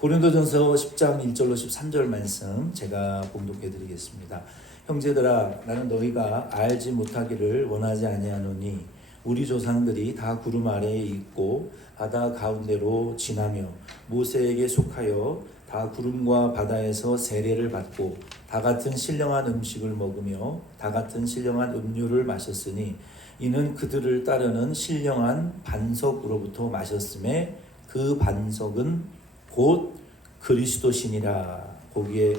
고린도전서 10장 1절로 13절 말씀 제가 봉독해 드리겠습니다. 형제들아, 나는 너희가 알지 못하기를 원하지 아니하노니 우리 조상들이 다 구름 아래에 있고 바다 가운데로 지나며 모세에게 속하여 다 구름과 바다에서 세례를 받고 다 같은 신령한 음식을 먹으며 다 같은 신령한 음료를 마셨으니 이는 그들을 따르는 신령한 반석으로부터 마셨음에 그 반석은 곧 그리스도시니라. 거기에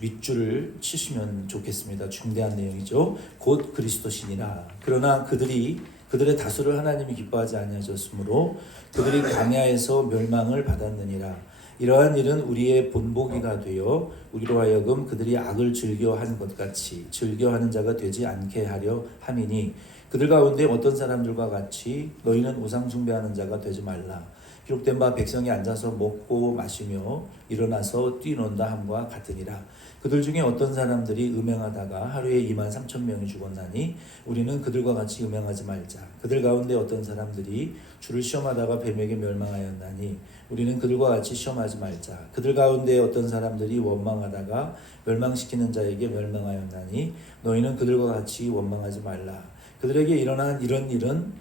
밑줄을 치시면 좋겠습니다. 중대한 내용이죠. 곧 그리스도시니라. 그러나 그들의 다수를 하나님이 기뻐하지 아니하셨으므로 그들이 광야에서 멸망을 받았느니라. 이러한 일은 우리의 본보기가 되어 우리로 하여금 그들이 악을 즐겨하는 것 같이 즐겨하는 자가 되지 않게 하려 함이니 그들 가운데 어떤 사람들과 같이 너희는 우상 숭배하는 자가 되지 말라. 기록된 바 백성이 앉아서 먹고 마시며 일어나서 뛰논다 함과 같으니라. 그들 중에 어떤 사람들이 음행하다가 하루에 23,000명이 죽었나니 우리는 그들과 같이 음행하지 말자. 그들 가운데 어떤 사람들이 주를 시험하다가 뱀에게 멸망하였나니 우리는 그들과 같이 시험하지 말자. 그들 가운데 어떤 사람들이 원망하다가 멸망시키는 자에게 멸망하였나니 너희는 그들과 같이 원망하지 말라. 그들에게 일어난 이런 일은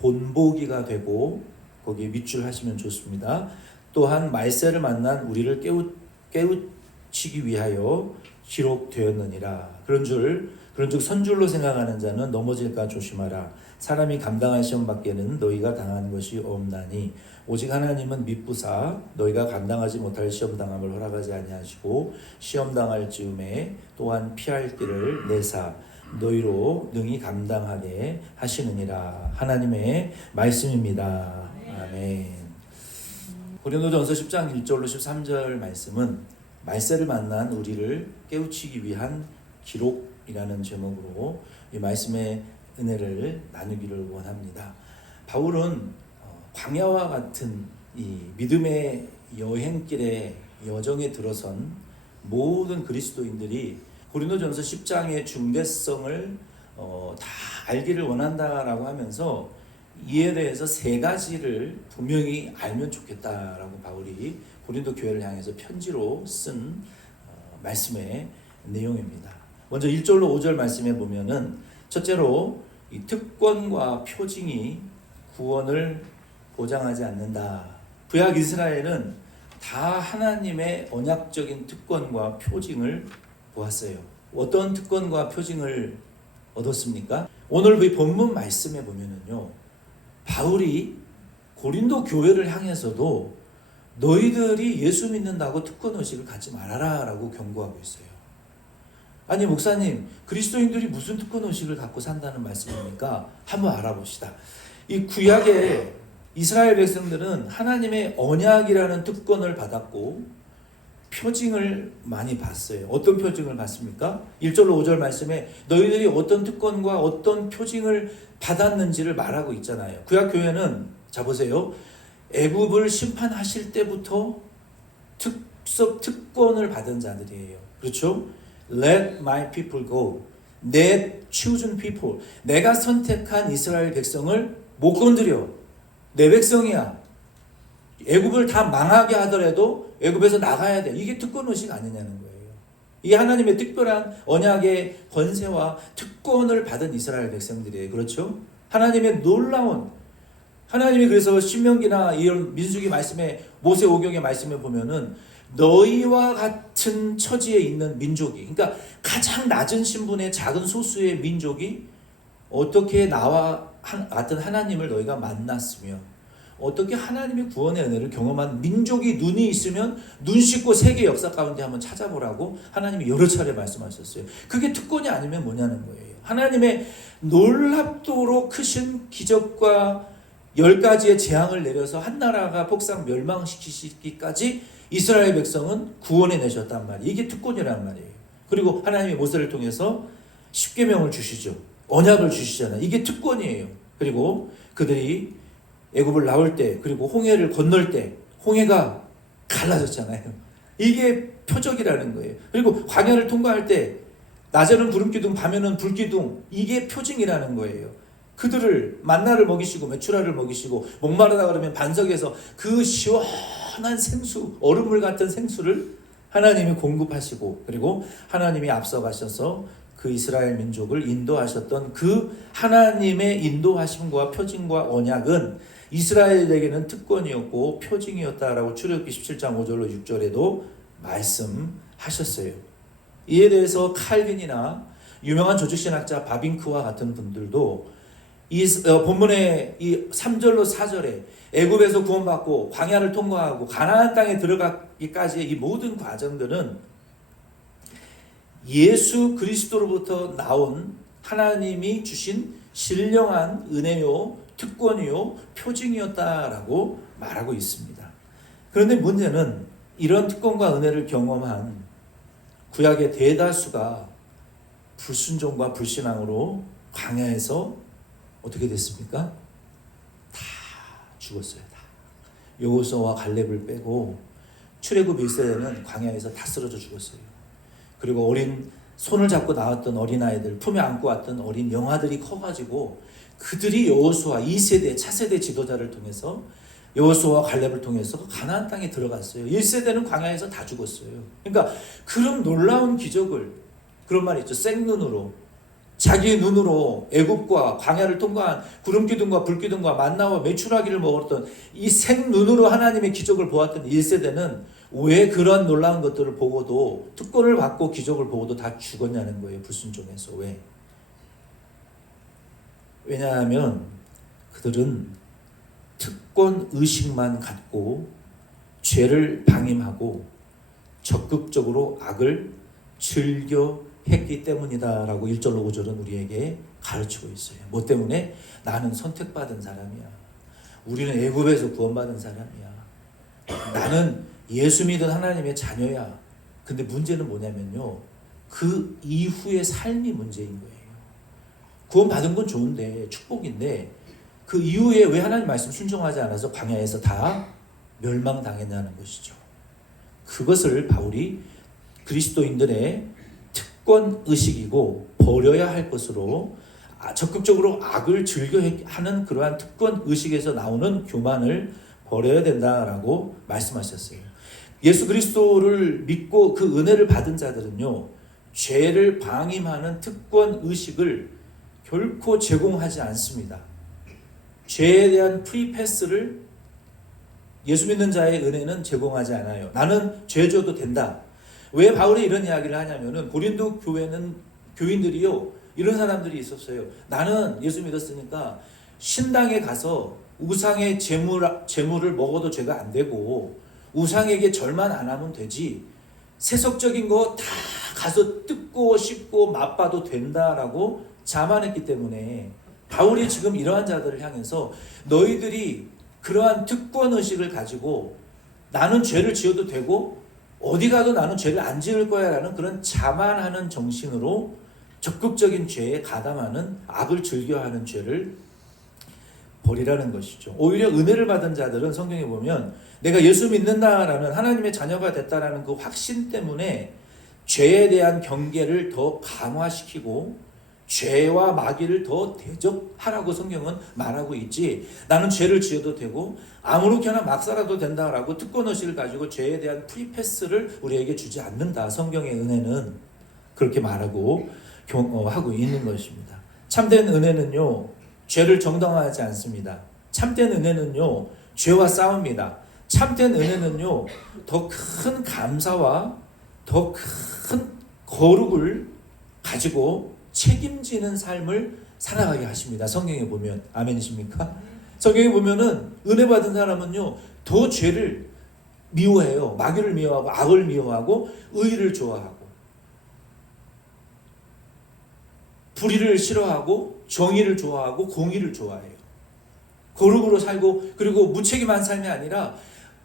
본보기가 되고 거기에 밑줄 하시면 좋습니다. 또한 말세를 만난 우리를 깨우치기 위하여 기록되었느니라. 그런즉 선줄로 생각하는 자는 넘어질까 조심하라. 사람이 감당할 시험 밖에는 너희가 당하는 것이 없나니 오직 하나님은 미쁘사 너희가 감당하지 못할 시험 당함을 허락하지 아니하시고 시험 당할 즈음에 또한 피할 길을 내사 너희로 능히 감당하게 하시느니라. 하나님의 말씀입니다. 아멘. 고린도전서 10장 1절로 13절 말씀은 말세를 만난 우리를 깨우치기 위한 기록이라는 제목으로 이 말씀의 은혜를 나누기를 원합니다. 바울은 광야와 같은 이 믿음의 여행길의 여정에 들어선 모든 그리스도인들이 고린도전서 10장의 중대성을 다 알기를 원한다라고 하면서 이에 대해서 세 가지를 분명히 알면 좋겠다라고 바울이 고린도 교회를 향해서 편지로 쓴 말씀의 내용입니다. 먼저 1절로 5절 말씀에 보면은 첫째로 이 특권과 표징이 구원을 보장하지 않는다. 구약 이스라엘은 다 하나님의 언약적인 특권과 표징을 보았어요. 어떤 특권과 표징을 얻었습니까? 오늘 이 본문 말씀에 보면은요, 바울이 고린도 교회를 향해서도 너희들이 예수 믿는다고 특권의식을 갖지 말아라 라고 경고하고 있어요. 아니 목사님, 그리스도인들이 무슨 특권의식을 갖고 산다는 말씀입니까? 한번 알아봅시다. 이 구약의 이스라엘 백성들은 하나님의 언약이라는 특권을 받았고 표징을 많이 봤어요. 어떤 표징을 받습니까? 1절로 5절 말씀에 너희들이 어떤 특권과 어떤 표징을 받았는지를 말하고 있잖아요. 구약 교회는 자 보세요. 애굽을 심판하실 때부터 특권을 받은 자들이에요. 그렇죠? Let my people go. 내 chosen people. 내가 선택한 이스라엘 백성을 못 건드려. 내 백성이야. 애굽을 다 망하게 하더라도 애굽에서 나가야 돼. 이게 특권의식 아니냐는 거예요. 이게 하나님의 특별한 언약의 권세와 특권을 받은 이스라엘 백성들이에요. 그렇죠? 하나님의 놀라운, 하나님이 그래서 신명기나 이런 민수기 말씀에 모세오경의 말씀에 보면은 너희와 같은 처지에 있는 민족이, 그러니까 가장 낮은 신분의 작은 소수의 민족이 어떻게 나와 같은 하나님을 너희가 만났으며 어떻게 하나님의 구원의 은혜를 경험한 민족이 눈이 있으면 눈 씻고 세계 역사 가운데 한번 찾아보라고 하나님이 여러 차례 말씀하셨어요. 그게 특권이 아니면 뭐냐는 거예요. 하나님의 놀랍도록 크신 기적과 10가지의 재앙을 내려서 한 나라가 폭삭 멸망시키기까지 이스라엘 백성은 구원해 내셨단 말이에요. 이게 특권이란 말이에요. 그리고 하나님이 모세를 통해서 십계명을 주시죠. 언약을 주시잖아요. 이게 특권이에요. 그리고 그들이 애굽을 나올 때, 그리고 홍해를 건널 때 홍해가 갈라졌잖아요. 이게 표적이라는 거예요. 그리고 광야를 통과할 때 낮에는 구름기둥, 밤에는 불기둥, 이게 표징이라는 거예요. 그들을 만나를 먹이시고 메추라를 먹이시고 목마르다 그러면 반석에서 그 시원한 시원한 생수, 얼음물 같은 생수를 하나님이 공급하시고, 그리고 하나님이 앞서가셔서 그 이스라엘 민족을 인도하셨던 그 하나님의 인도하심과 표징과 언약은 이스라엘에게는 특권이었고 표징이었다라고 출애굽기 17장 5절로 6절에도 말씀하셨어요. 이에 대해서 칼빈이나 유명한 조직신학자 바빙크와 같은 분들도 이 본문의 이 3절로 4절에 애굽에서 구원받고 광야를 통과하고 가나안 땅에 들어가기까지의 이 모든 과정들은 예수 그리스도로부터 나온 하나님이 주신 신령한 은혜요, 특권이요, 표징이었다라고 말하고 있습니다. 그런데 문제는 이런 특권과 은혜를 경험한 구약의 대다수가 불순종과 불신앙으로 광야에서 어떻게 됐습니까? 다 죽었어요. 다. 여호수아와 갈렙을 빼고 출애굽 1세대는 광야에서 다 쓰러져 죽었어요. 그리고 어린 손을 잡고 나왔던 어린아이들, 품에 안고 왔던 어린 영아들이 커가지고 그들이 여호수아 2세대 차세대 지도자를 통해서 여호수아와 갈렙을 통해서 가나안 땅에 들어갔어요. 1세대는 광야에서 다 죽었어요. 그러니까 그런 놀라운 기적을, 그런 말이 있죠. 생눈으로, 자기 눈으로 애굽과 광야를 통과한 구름기둥과 불기둥과 만나와 메추라기를 먹었던 이 생눈으로 하나님의 기적을 보았던 1세대는 왜 그런 놀라운 것들을 보고도, 특권을 받고 기적을 보고도 다 죽었냐는 거예요. 불순종해서. 왜? 왜냐하면 그들은 특권 의식만 갖고 죄를 방임하고 적극적으로 악을 즐겨 했기 때문이다라고 1절로 5절은 우리에게 가르치고 있어요. 뭐 때문에? 나는 선택받은 사람이야. 우리는 애굽에서 구원받은 사람이야. 나는 예수 믿은 하나님의 자녀야. 근데 문제는 뭐냐면요, 그 이후의 삶이 문제인 거예요. 구원받은 건 좋은데, 축복인데 그 이후에 왜 하나님 말씀 순종하지 않아서 광야에서 다 멸망당했냐는 것이죠. 그것을 바울이 그리스도인들의 특권 의식이고 버려야 할 것으로, 적극적으로 악을 즐겨하는 그러한 특권 의식에서 나오는 교만을 버려야 된다라고 말씀하셨어요. 예수 그리스도를 믿고 그 은혜를 받은 자들은요, 죄를 방임하는 특권 의식을 결코 제공하지 않습니다. 죄에 대한 프리패스를 예수 믿는 자의 은혜는 제공하지 않아요. 나는 죄 줘도 된다. 왜 바울이 이런 이야기를 하냐면은 고린도 교회는 교인들이요, 이런 사람들이 있었어요. 나는 예수 믿었으니까 신당에 가서 우상의 제물을 먹어도 죄가 안 되고 우상에게 절만 안 하면 되지, 세속적인 거 다 가서 뜯고 씹고 맛봐도 된다라고 자만했기 때문에 바울이 지금 이러한 자들을 향해서 너희들이 그러한 특권의식을 가지고 나는 죄를 지어도 되고 어디 가도 나는 죄를 안 지을 거야 라는 그런 자만하는 정신으로 적극적인 죄에 가담하는, 악을 즐겨하는 죄를 버리라는 것이죠. 오히려 은혜를 받은 자들은 성경에 보면 내가 예수 믿는다라는, 하나님의 자녀가 됐다라는 그 확신 때문에 죄에 대한 경계를 더 강화시키고 죄와 마귀를 더 대적하라고 성경은 말하고 있지, 나는 죄를 지어도 되고 아무렇게나 막 살아도 된다라고 특권의식을 가지고 죄에 대한 프리패스를 우리에게 주지 않는다. 성경의 은혜는 그렇게 말하고 하고 있는 것입니다. 참된 은혜는요, 죄를 정당화하지 않습니다. 참된 은혜는요, 죄와 싸웁니다. 참된 은혜는요, 더 큰 감사와 더 큰 거룩을 가지고 책임지는 삶을 살아가게 하십니다. 성경에 보면. 아멘이십니까? 성경에 보면은 은혜 받은 사람은요, 더 죄를 미워해요. 마귀를 미워하고 악을 미워하고 의를 좋아하고 불의를 싫어하고 정의를 좋아하고 공의를 좋아해요. 거룩으로 살고, 그리고 무책임한 삶이 아니라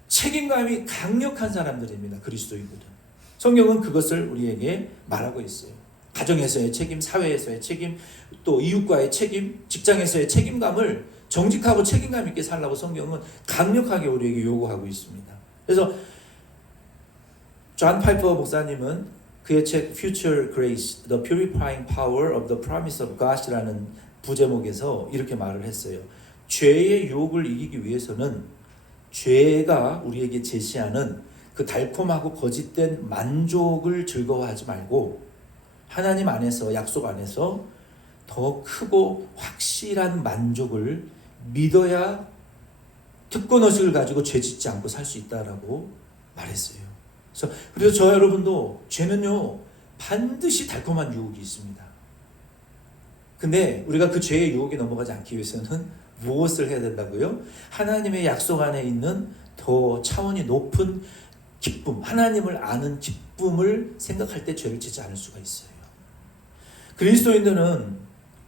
책임감이 강력한 사람들입니다. 그리스도인들은. 성경은 그것을 우리에게 말하고 있어요. 가정에서의 책임, 사회에서의 책임, 또 이웃과의 책임, 직장에서의 책임감을 정직하고 책임감 있게 살라고 성경은 강력하게 우리에게 요구하고 있습니다. 그래서 존 파이퍼 목사님은 그의 책 Future Grace, The Purifying Power of the Promise of God이라는 부제목에서 이렇게 말을 했어요. 죄의 유혹을 이기기 위해서는 죄가 우리에게 제시하는 그 달콤하고 거짓된 만족을 즐거워하지 말고 하나님 안에서, 약속 안에서 더 크고 확실한 만족을 믿어야 특권의식을 가지고 죄 짓지 않고 살 수 있다라고 말했어요. 그래서 저 여러분도 죄는요 반드시 달콤한 유혹이 있습니다. 근데 우리가 그 죄의 유혹에 넘어가지 않기 위해서는 무엇을 해야 된다고요? 하나님의 약속 안에 있는 더 차원이 높은 기쁨, 하나님을 아는 기쁨을 생각할 때 죄를 짓지 않을 수가 있어요. 그리스도인들은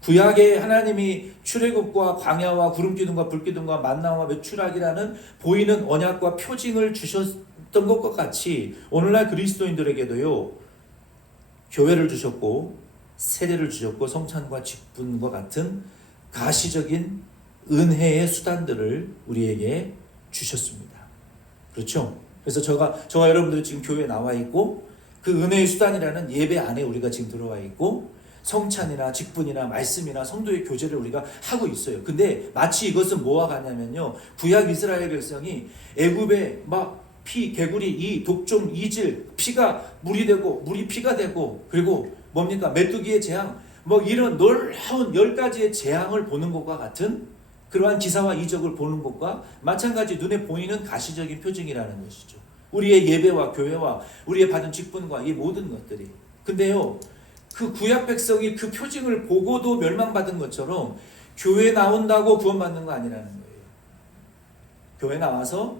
구약에 하나님이 출애굽과 광야와 구름기둥과 불기둥과 만나와 메추라기라는 보이는 언약과 표징을 주셨던 것과 같이 오늘날 그리스도인들에게도요 교회를 주셨고 세례를 주셨고 성찬과 직분과 같은 가시적인 은혜의 수단들을 우리에게 주셨습니다. 그렇죠? 그래서 저와 여러분들이 지금 교회에 나와 있고 그 은혜의 수단이라는 예배 안에 우리가 지금 들어와 있고 성찬이나 직분이나 말씀이나 성도의 교제를 우리가 하고 있어요. 근데 마치 이것은 뭐와 같냐면요. 구약 이스라엘 백성이 애굽에 막 피, 개구리, 이, 독종, 이질, 피가 물이 되고 물이 피가 되고 그리고 뭡니까? 메뚜기의 재앙 뭐 이런 놀라운 10가지의 재앙을 보는 것과 같은 그러한 기사와 이적을 보는 것과 마찬가지 눈에 보이는 가시적인 표징이라는 것이죠. 우리의 예배와 교회와 우리의 받은 직분과 이 모든 것들이. 근데요. 그 구약 백성이 그 표징을 보고도 멸망받은 것처럼 교회 나온다고 구원받는 거 아니라는 거예요. 교회 나와서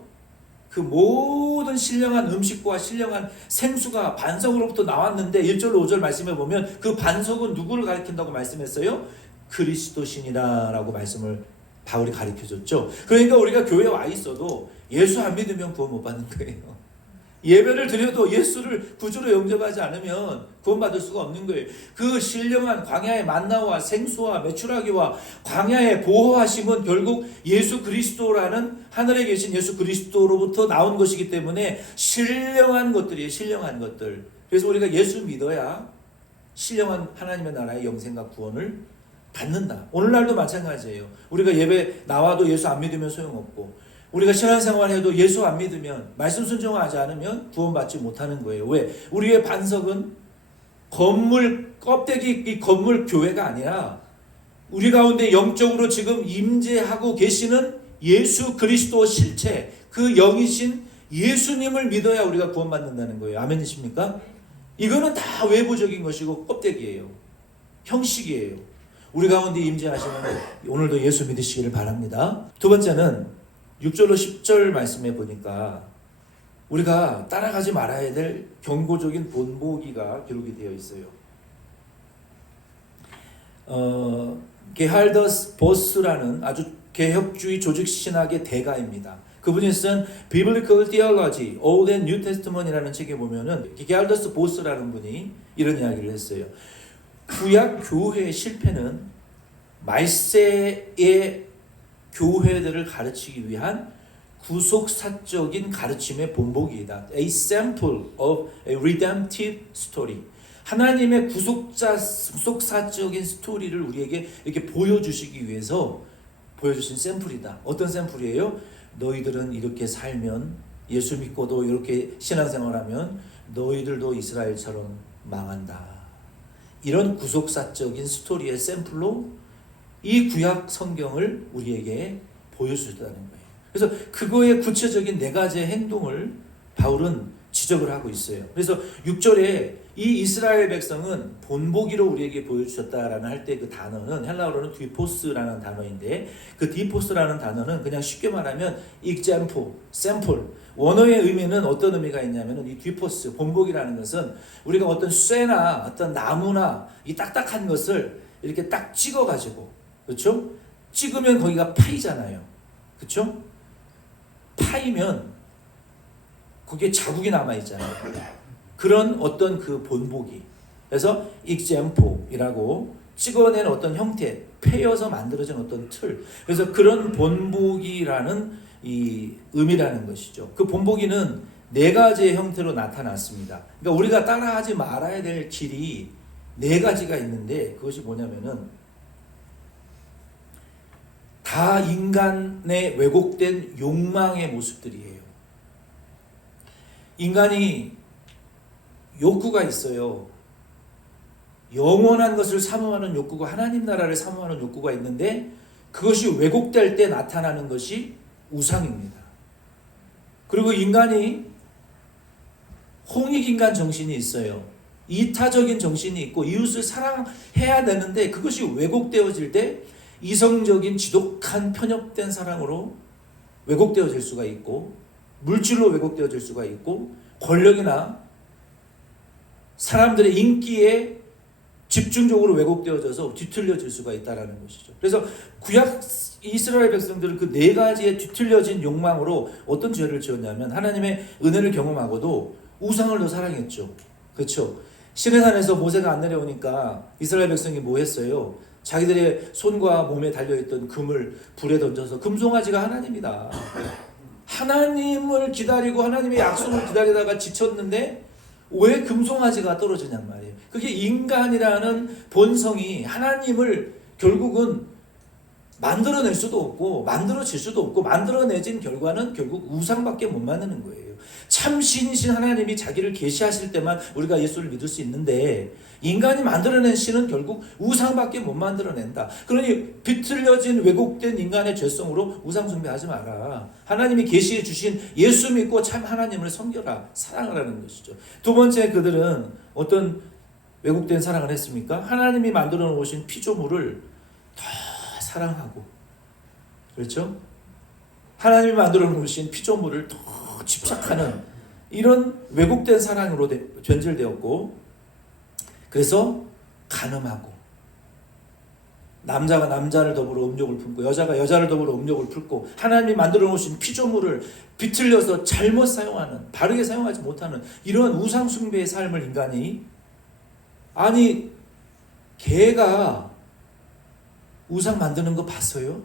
그 모든 신령한 음식과 신령한 생수가 반석으로부터 나왔는데 1절 5절 말씀에 보면 그 반석은 누구를 가리킨다고 말씀했어요? 그리스도신이라고 말씀을 바울이 가르쳐줬죠. 그러니까 우리가 교회에 와 있어도 예수 안 믿으면 구원 못 받는 거예요. 예배를 드려도 예수를 구주로 영접하지 않으면 구원받을 수가 없는 거예요. 그 신령한 광야의 만나와 생수와 메추라기와 광야의 보호하심은 결국 예수 그리스도라는 하늘에 계신 예수 그리스도로부터 나온 것이기 때문에 신령한 것들이에요. 신령한 것들. 그래서 우리가 예수 믿어야 신령한 하나님의 나라의 영생과 구원을 받는다. 오늘날도 마찬가지예요. 우리가 예배 나와도 예수 안 믿으면 소용없고 우리가 신앙생활 해도 예수 안 믿으면 말씀 순종하지 않으면 구원받지 못하는 거예요. 왜? 우리의 반석은 건물 껍데기 이 건물 교회가 아니라 우리 가운데 영적으로 지금 임재하고 계시는 예수 그리스도 실체 그 영이신 예수님을 믿어야 우리가 구원받는다는 거예요. 아멘이십니까? 이거는 다 외부적인 것이고 껍데기예요. 형식이에요. 우리 가운데 임재하시는 오늘도 예수 믿으시기를 바랍니다. 두 번째는 6절로 10절 말씀해 보니까 우리가 따라가지 말아야 될 경고적인 본보기가 기록이 되어 있어요. 게할더스 보스라는 아주 개혁주의 조직신학의 대가입니다. 그분이 쓴 Biblical Theology, Old and New Testament이라는 책에 보면은 게할더스 보스라는 분이 이런 이야기를 했어요. 구약 교회의 실패는 말세의 교회들을 가르치기 위한 구속사적인 가르침의 본보기이다. A sample of a redemptive story. 하나님의 구속사적인 스토리를 우리에게 이렇게 보여주시기 위해서 보여주신 샘플이다. 어떤 샘플이에요? 너희들은 이렇게 살면 예수 믿고도 이렇게 신앙생활하면 너희들도 이스라엘처럼 망한다. 이런 구속사적인 스토리의 샘플로 이 구약 성경을 우리에게 보여주셨다는 거예요. 그래서 그거의 구체적인 4가지의 행동을 바울은 지적을 하고 있어요. 그래서 6절에 이 이스라엘 백성은 본보기로 우리에게 보여주셨다라는 할 때 그 단어는 헬라어로는 디포스라는 단어인데 그 디포스라는 단어는 그냥 쉽게 말하면 example, sample. 원어의 의미는 어떤 의미가 있냐면 이 디포스, 본보기라는 것은 우리가 어떤 쇠나 어떤 나무나 이 딱딱한 것을 이렇게 딱 찍어가지고 그렇죠? 찍으면 거기가 파이잖아요. 그렇죠? 파이면 거기에 자국이 남아있잖아요. 그런 어떤 그 본보기. 그래서 example이라고 찍어낸 어떤 형태, 패여서 만들어진 어떤 틀. 그래서 그런 본보기라는 이 의미라는 것이죠. 그 본보기는 4가지의 형태로 나타났습니다. 그러니까 우리가 따라하지 말아야 될 길이 4가지가 있는데 그것이 뭐냐면은 다 인간의 왜곡된 욕망의 모습들이에요. 인간이 욕구가 있어요. 영원한 것을 사모하는 욕구가, 하나님 나라를 사모하는 욕구가 있는데 그것이 왜곡될 때 나타나는 것이 우상입니다. 그리고 인간이 홍익인간 정신이 있어요. 이타적인 정신이 있고 이웃을 사랑해야 되는데 그것이 왜곡되어질 때 이성적인 지독한 편협된 사랑으로 왜곡되어질 수가 있고, 물질로 왜곡되어질 수가 있고, 권력이나 사람들의 인기에 집중적으로 왜곡되어져서 뒤틀려질 수가 있다는 것이죠. 그래서 구약 이스라엘 백성들은 그 네 가지의 뒤틀려진 욕망으로 어떤 죄를 지었냐면, 하나님의 은혜를 경험하고도 우상을 더 사랑했죠. 그렇죠? 시내산에서 모세가 안 내려오니까 이스라엘 백성이 뭐 했어요? 자기들의 손과 몸에 달려있던 금을 불에 던져서, 금송아지가 하나님이다, 하나님을 기다리고 하나님의 약속을 기다리다가 지쳤는데 왜 금송아지가 떨어지냔 말이에요. 그게 인간이라는 본성이 하나님을 결국은 만들어낼 수도 없고 만들어질 수도 없고, 만들어내진 결과는 결국 우상밖에 못 만드는 거예요. 참 신이신 하나님이 자기를 계시하실 때만 우리가 예수를 믿을 수 있는데, 인간이 만들어낸 신은 결국 우상밖에 못 만들어낸다. 그러니 비틀려진 왜곡된 인간의 죄성으로 우상 숭배하지 마라. 하나님이 계시해 주신 예수 믿고 참 하나님을 섬겨라, 사랑하라는 것이죠. 두 번째, 그들은 어떤 왜곡된 사랑을 했습니까? 하나님이 만들어 놓으신 피조물을 더 사랑하고, 그렇죠? 하나님이 만들어 놓으신 피조물을 더 집착하는 이런 왜곡된 사랑으로 변질되었고, 그래서 간음하고, 남자가 남자를 더불어 음욕을 품고 여자가 여자를 더불어 음욕을 품고, 하나님이 만들어 놓으신 피조물을 비틀려서 잘못 사용하는, 바르게 사용하지 못하는 이런 우상 숭배의 삶을 인간이, 아니 개가 우상 만드는 거 봤어요?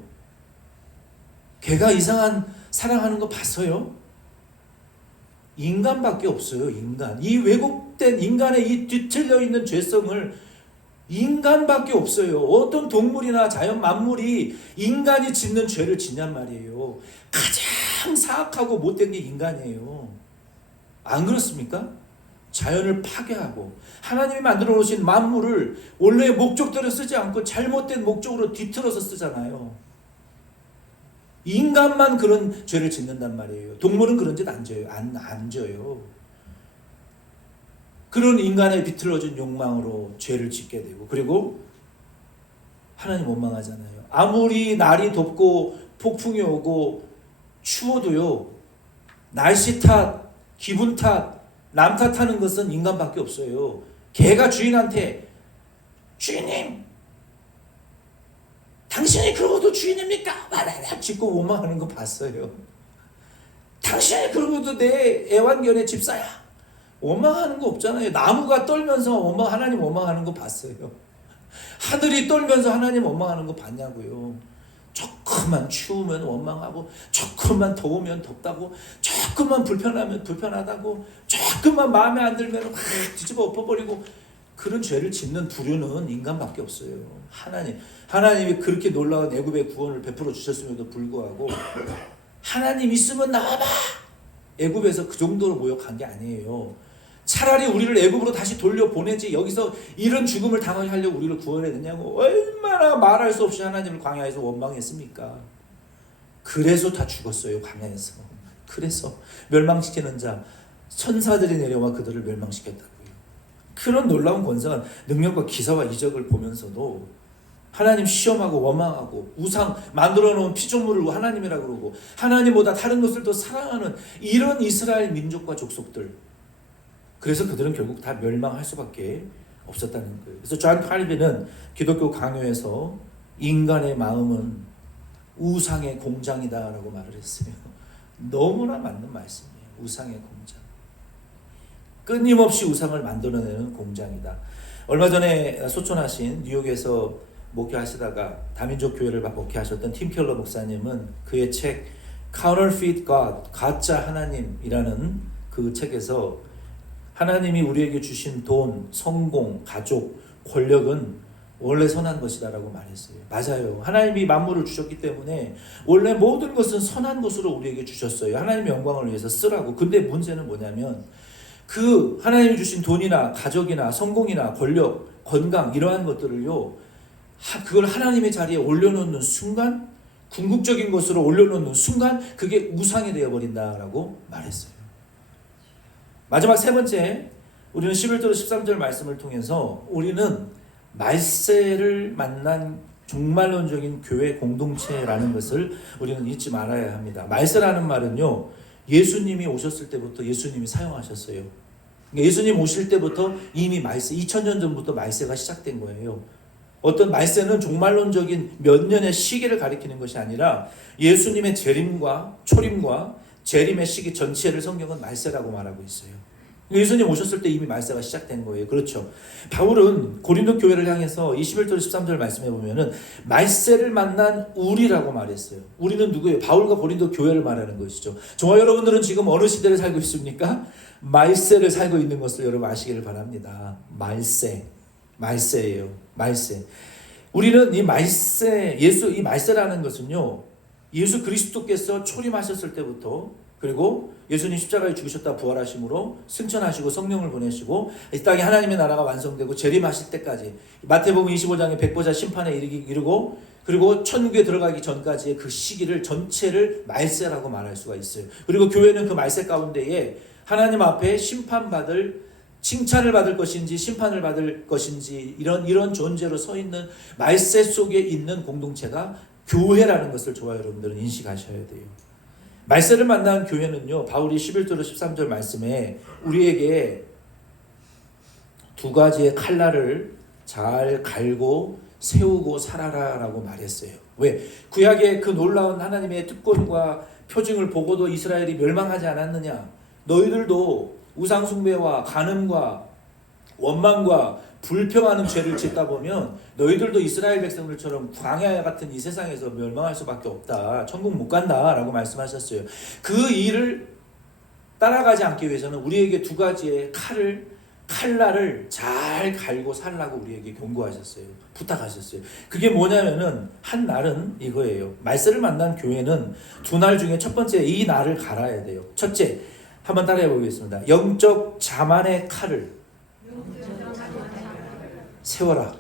개가 이상한 사랑하는 거 봤어요? 인간밖에 없어요. 인간. 이 왜곡된 인간의 이 뒤틀려 있는 죄성을 인간밖에 없어요. 어떤 동물이나 자연 만물이 인간이 짓는 죄를 짓냔 말이에요. 가장 사악하고 못된 게 인간이에요. 안 그렇습니까? 자연을 파괴하고 하나님이 만들어 놓으신 만물을 원래의 목적대로 쓰지 않고 잘못된 목적으로 뒤틀어서 쓰잖아요. 인간만 그런 죄를 짓는단 말이에요. 동물은 그런 짓 안 져요. 안 져요. 그런 인간의 비틀어진 욕망으로 죄를 짓게 되고, 그리고 하나님 원망하잖아요. 아무리 날이 덥고 폭풍이 오고 추워도요, 날씨 탓, 기분 탓, 남 탓하는 것은 인간밖에 없어요. 개가 주인한테, 주인님, 당신이 그러고도 주인입니까? 말하라 짖고 원망하는 거 봤어요. 당신이 그러고도 내 애완견의 집사야. 원망하는 거 없잖아요. 나무가 떨면서 하나님 원망하는 거 봤어요. 하늘이 떨면서 하나님 원망하는 거 봤냐고요. 조금만 추우면 원망하고, 조금만 더우면 덥다고, 조금만 불편하면 불편하다고, 조금만 마음에 안 들면 막 뒤집어 엎어버리고, 그런 죄를 짓는 부류는 인간밖에 없어요. 하나님이 그렇게 놀라운 애굽의 구원을 베풀어 주셨음에도 불구하고, 하나님 있으면 나와봐, 애굽에서 그 정도로 모욕한 게 아니에요. 차라리 우리를 애굽으로 다시 돌려보내지, 여기서 이런 죽음을 당하게 하려고 우리를 구원해야 되냐고. 얼마나 말할 수 없이 하나님을 광야에서 원망했습니까? 그래서 다 죽었어요, 광야에서. 그래서 멸망시키는 자, 천사들이 내려와 그들을 멸망시켰다고요. 그런 놀라운 권세한 능력과 기사와 이적을 보면서도 하나님 시험하고 원망하고, 우상 만들어 놓은 피조물을 하나님이라고 그러고, 하나님보다 다른 것을 더 사랑하는 이런 이스라엘 민족과 족속들, 그래서 그들은 결국 다 멸망할 수밖에 없었다는 거예요. 그래서 존 칼빈은 기독교 강요에서 인간의 마음은 우상의 공장이다라고 말을 했어요. 너무나 맞는 말씀이에요. 우상의 공장. 끊임없이 우상을 만들어내는 공장이다. 얼마 전에 소천하신 뉴욕에서 목회하시다가 다민족 교회를 목회하셨던 팀 켈러 목사님은 그의 책 Counterfeit God, 가짜 하나님이라는 그 책에서 하나님이 우리에게 주신 돈, 성공, 가족, 권력은 원래 선한 것이다라고 말했어요. 맞아요. 하나님이 만물을 주셨기 때문에 원래 모든 것은 선한 것으로 우리에게 주셨어요. 하나님의 영광을 위해서 쓰라고. 근데 문제는 뭐냐면 그 하나님이 주신 돈이나 가족이나 성공이나 권력, 건강 이러한 것들을요, 그걸 하나님의 자리에 올려놓는 순간, 궁극적인 것으로 올려놓는 순간 그게 우상이 되어버린다라고 말했어요. 마지막 세 번째, 우리는 11절 13절 말씀을 통해서 우리는 말세를 만난 종말론적인 교회 공동체라는 것을 우리는 잊지 말아야 합니다. 말세라는 말은요, 예수님이 오셨을 때부터 예수님이 사용하셨어요. 예수님 오실 때부터 이미 말세, 2000년 전부터 말세가 시작된 거예요. 어떤 말세는 종말론적인 몇 년의 시기를 가리키는 것이 아니라 예수님의 재림과 초림과 재림의 시기 전체를 성경은 말세라고 말하고 있어요. 예수님 오셨을 때 이미 말세가 시작된 거예요. 그렇죠. 바울은 고린도 교회를 향해서 21절 13절 말씀해 보면은 말세를 만난 우리라고 말했어요. 우리는 누구예요? 바울과 고린도 교회를 말하는 것이죠. 저와 여러분들은 지금 어느 시대를 살고 있습니까? 말세를 살고 있는 것을 여러분 아시기를 바랍니다. 말세예요. 말세. 우리는 이 말세, 이 말세라는 것은요, 예수 그리스도께서 초림하셨을 때부터, 그리고 예수님 십자가에 죽으셨다 부활하심으로 승천하시고 성령을 보내시고 이 땅에 하나님의 나라가 완성되고 재림하실 때까지, 마태복음 25장의 백보자 심판에 이르고 그리고 천국에 들어가기 전까지의 그 시기를 전체를 말세라고 말할 수가 있어요. 그리고 교회는 그 말세 가운데에 하나님 앞에 칭찬을 받을 것인지 심판을 받을 것인지 이런 존재로 서 있는 말세 속에 있는 공동체가 교회라는 것을 저와 여러분들은 인식하셔야 돼요. 말세를 만난 교회는요, 바울이 11절 13절 말씀에 우리에게 두 가지의 칼날을 잘 갈고 세우고 살아라라고 말했어요. 왜? 구약의 그 놀라운 하나님의 특권과 표징을 보고도 이스라엘이 멸망하지 않았느냐? 너희들도 우상숭배와 간음과 원망과 불평하는 죄를 짓다 보면 너희들도 이스라엘 백성들처럼 광야 같은 이 세상에서 멸망할 수밖에 없다. 천국 못 간다라고 말씀하셨어요. 그 일을 따라가지 않기 위해서는 우리에게 두 가지의 칼날을 잘 갈고 살라고 우리에게 경고하셨어요. 부탁하셨어요. 그게 뭐냐면은 한 날은 이거예요. 말세를 만난 교회는 두 날 중에 첫 번째 이 날을 갈아야 돼요. 첫째, 한번 따라해 보겠습니다. 영적 자만의 칼을 세워라.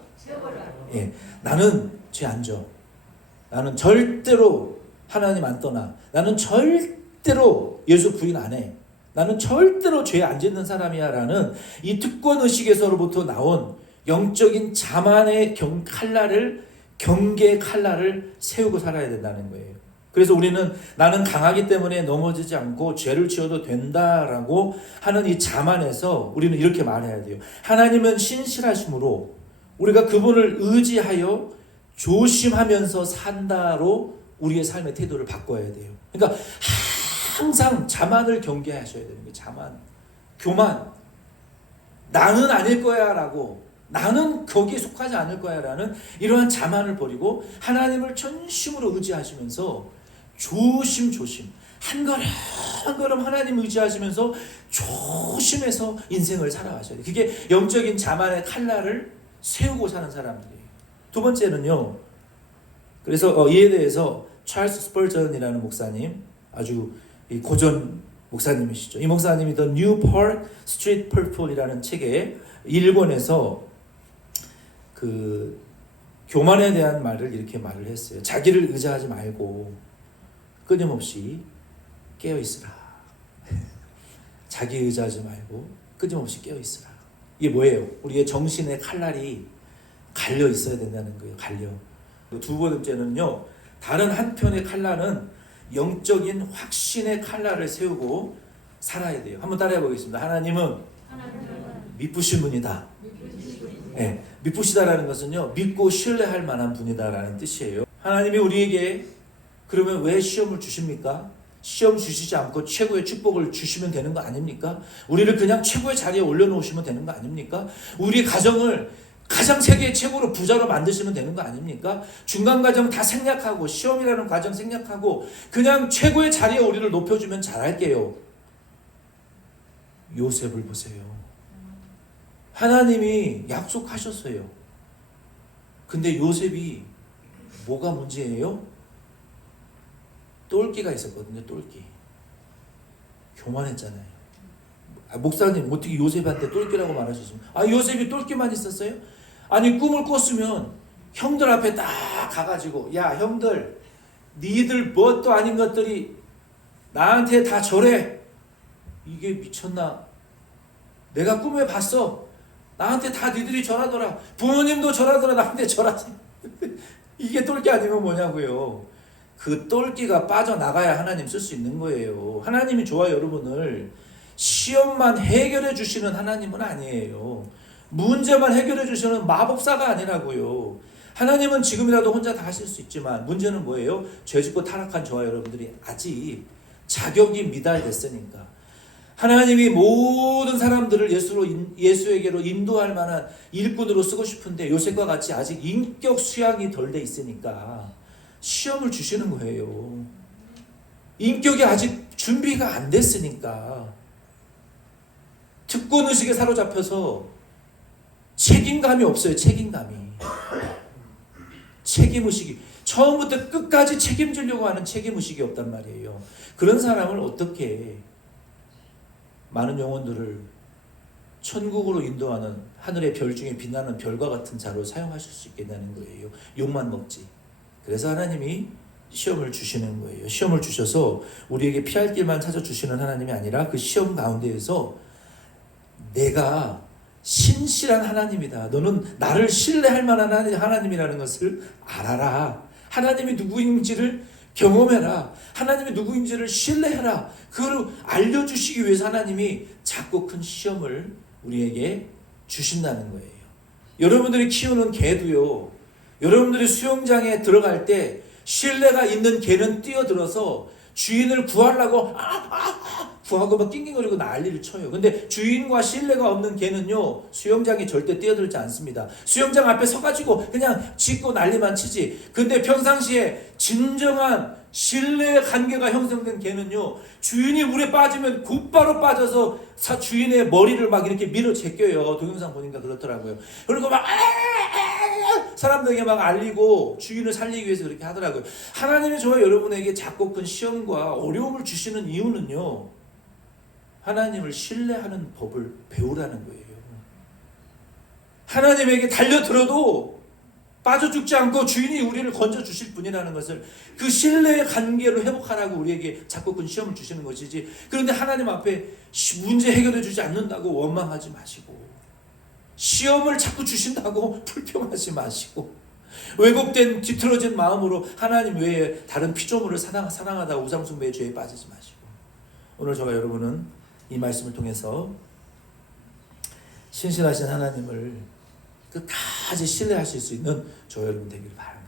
예, 나는 죄 안 져. 나는 절대로 하나님 안 떠나. 나는 절대로 예수 부인 안 해. 나는 절대로 죄 안 짓는 사람이야 라는 이 특권의식에서로부터 나온 영적인 자만의 경계의 칼날을 세우고 살아야 된다는 거예요. 그래서 우리는 나는 강하기 때문에 넘어지지 않고 죄를 지어도 된다라고 하는 이 자만에서 우리는 이렇게 말해야 돼요. 하나님은 신실하심으로 우리가 그분을 의지하여 조심하면서 산다로 우리의 삶의 태도를 바꿔야 돼요. 그러니까 항상 자만을 경계하셔야 되는 거예요. 자만, 교만, 나는 아닐 거야 라고, 나는 거기에 속하지 않을 거야 라는 이러한 자만을 버리고 하나님을 전심으로 의지하시면서 조심 한 걸음 한 걸음 하나님 의지하시면서 조심해서 인생을 살아가셔야 돼요. 그게 영적인 자만의 칼날을 세우고 사는 사람들이에요. 두 번째는요, 그래서 이에 대해서 찰스 스펄전이라는 목사님, 아주 고전 목사님이시죠. 이 목사님이 The New Park Street Purple이라는 책에 일본에서 그 교만에 대한 말을 이렇게 말을 했어요. 자기를 의지하지 말고 끊임없이 깨어 있으라. 자기 의지하지 말고 끊임없이 깨어 있으라. 이게 뭐예요? 우리의 정신의 칼날이 갈려 있어야 된다는 거예요. 갈려. 두 번째는요, 다른 한편의 칼날은 영적인 확신의 칼날을 세우고 살아야 돼요. 한번 따라해 보겠습니다. 하나님은 미쁘신 분이다. 네, 미쁘시다라는 것은요, 믿고 신뢰할 만한 분이다라는 뜻이에요. 하나님이 우리에게 그러면 왜 시험을 주십니까? 시험 주시지 않고 최고의 축복을 주시면 되는 거 아닙니까? 우리를 그냥 최고의 자리에 올려놓으시면 되는 거 아닙니까? 우리 가정을 가장 세계 최고로 부자로 만드시면 되는 거 아닙니까? 중간 과정 다 생략하고 시험이라는 과정 생략하고 그냥 최고의 자리에 우리를 높여주면 잘할게요. 요셉을 보세요. 하나님이 약속하셨어요. 근데 요셉이 뭐가 문제예요? 똘끼가 있었거든요. 똘끼. 교만했잖아요. 목사님 어떻게 요셉한테 똘끼라고 말하셨습니까? 요셉이 똘끼만 있었어요? 아니 꿈을 꿨으면 형들 앞에 딱 가가지고 야 형들 니들 뭣도 아닌 것들이 나한테 다 절해. 이게 미쳤나? 내가 꿈에 봤어. 나한테 다 니들이 절하더라. 부모님도 절하더라. 나한테 절하지. 이게 똘끼 아니면 뭐냐고요. 그 똘끼가 빠져나가야 하나님 쓸 수 있는 거예요. 하나님이 좋아요. 여러분을 시험만 해결해 주시는 하나님은 아니에요. 문제만 해결해 주시는 마법사가 아니라고요. 하나님은 지금이라도 혼자 다 하실 수 있지만 문제는 뭐예요? 죄짓고 타락한 저와 여러분들이 아직 자격이 미달됐으니까 하나님이 모든 사람들을 예수에게로 인도할 만한 일꾼으로 쓰고 싶은데 요셉과 같이 아직 인격 수양이 덜 돼 있으니까 시험을 주시는 거예요. 인격이 아직 준비가 안 됐으니까 특권의식에 사로잡혀서 책임감이 없어요. 책임의식이 처음부터 끝까지 책임지려고 하는 책임의식이 없단 말이에요. 그런 사람을 어떻게 많은 영혼들을 천국으로 인도하는 하늘의 별 중에 빛나는 별과 같은 자로 사용하실 수 있겠냐는 거예요. 욕만 먹지. 그래서 하나님이 시험을 주시는 거예요. 시험을 주셔서 우리에게 피할 길만 찾아주시는 하나님이 아니라 그 시험 가운데에서 내가 신실한 하나님이다. 너는 나를 신뢰할 만한 하나님이라는 것을 알아라. 하나님이 누구인지를 경험해라. 하나님이 누구인지를 신뢰해라. 그걸 알려주시기 위해서 하나님이 작고 큰 시험을 우리에게 주신다는 거예요. 여러분들이 키우는 개도요. 여러분들이 수영장에 들어갈 때 신뢰가 있는 개는 뛰어들어서 주인을 구하려고 구하고 막 낑낑거리고 난리를 쳐요. 근데 주인과 신뢰가 없는 개는요 수영장에 절대 뛰어들지 않습니다. 수영장 앞에 서가지고 그냥 짖고 난리만 치지. 근데 평상시에 진정한 신뢰의 관계가 형성된 개는요 주인이 물에 빠지면 곧바로 빠져서 주인의 머리를 막 이렇게 밀어 제껴요. 동영상 보니까 그렇더라고요. 그리고 막 사람들에게 막 알리고 주인을 살리기 위해서 그렇게 하더라고요. 하나님이 저와 여러분에게 작고 큰 시험과 어려움을 주시는 이유는요 하나님을 신뢰하는 법을 배우라는 거예요. 하나님에게 달려들어도 빠져 죽지 않고 주인이 우리를 건져 주실 분이라는 것을 그 신뢰의 관계로 회복하라고 우리에게 작고 큰 시험을 주시는 것이지. 그런데 하나님 앞에 문제 해결해 주지 않는다고 원망하지 마시고 시험을 자꾸 주신다고 불평하지 마시고 왜곡된 뒤틀어진 마음으로 하나님 외에 다른 피조물을 사랑하다 우상숭배의 죄에 빠지지 마시고 오늘 저와 여러분은 이 말씀을 통해서 신실하신 하나님을 끝까지 신뢰하실 수 있는 저와 여러분 되기를 바랍니다.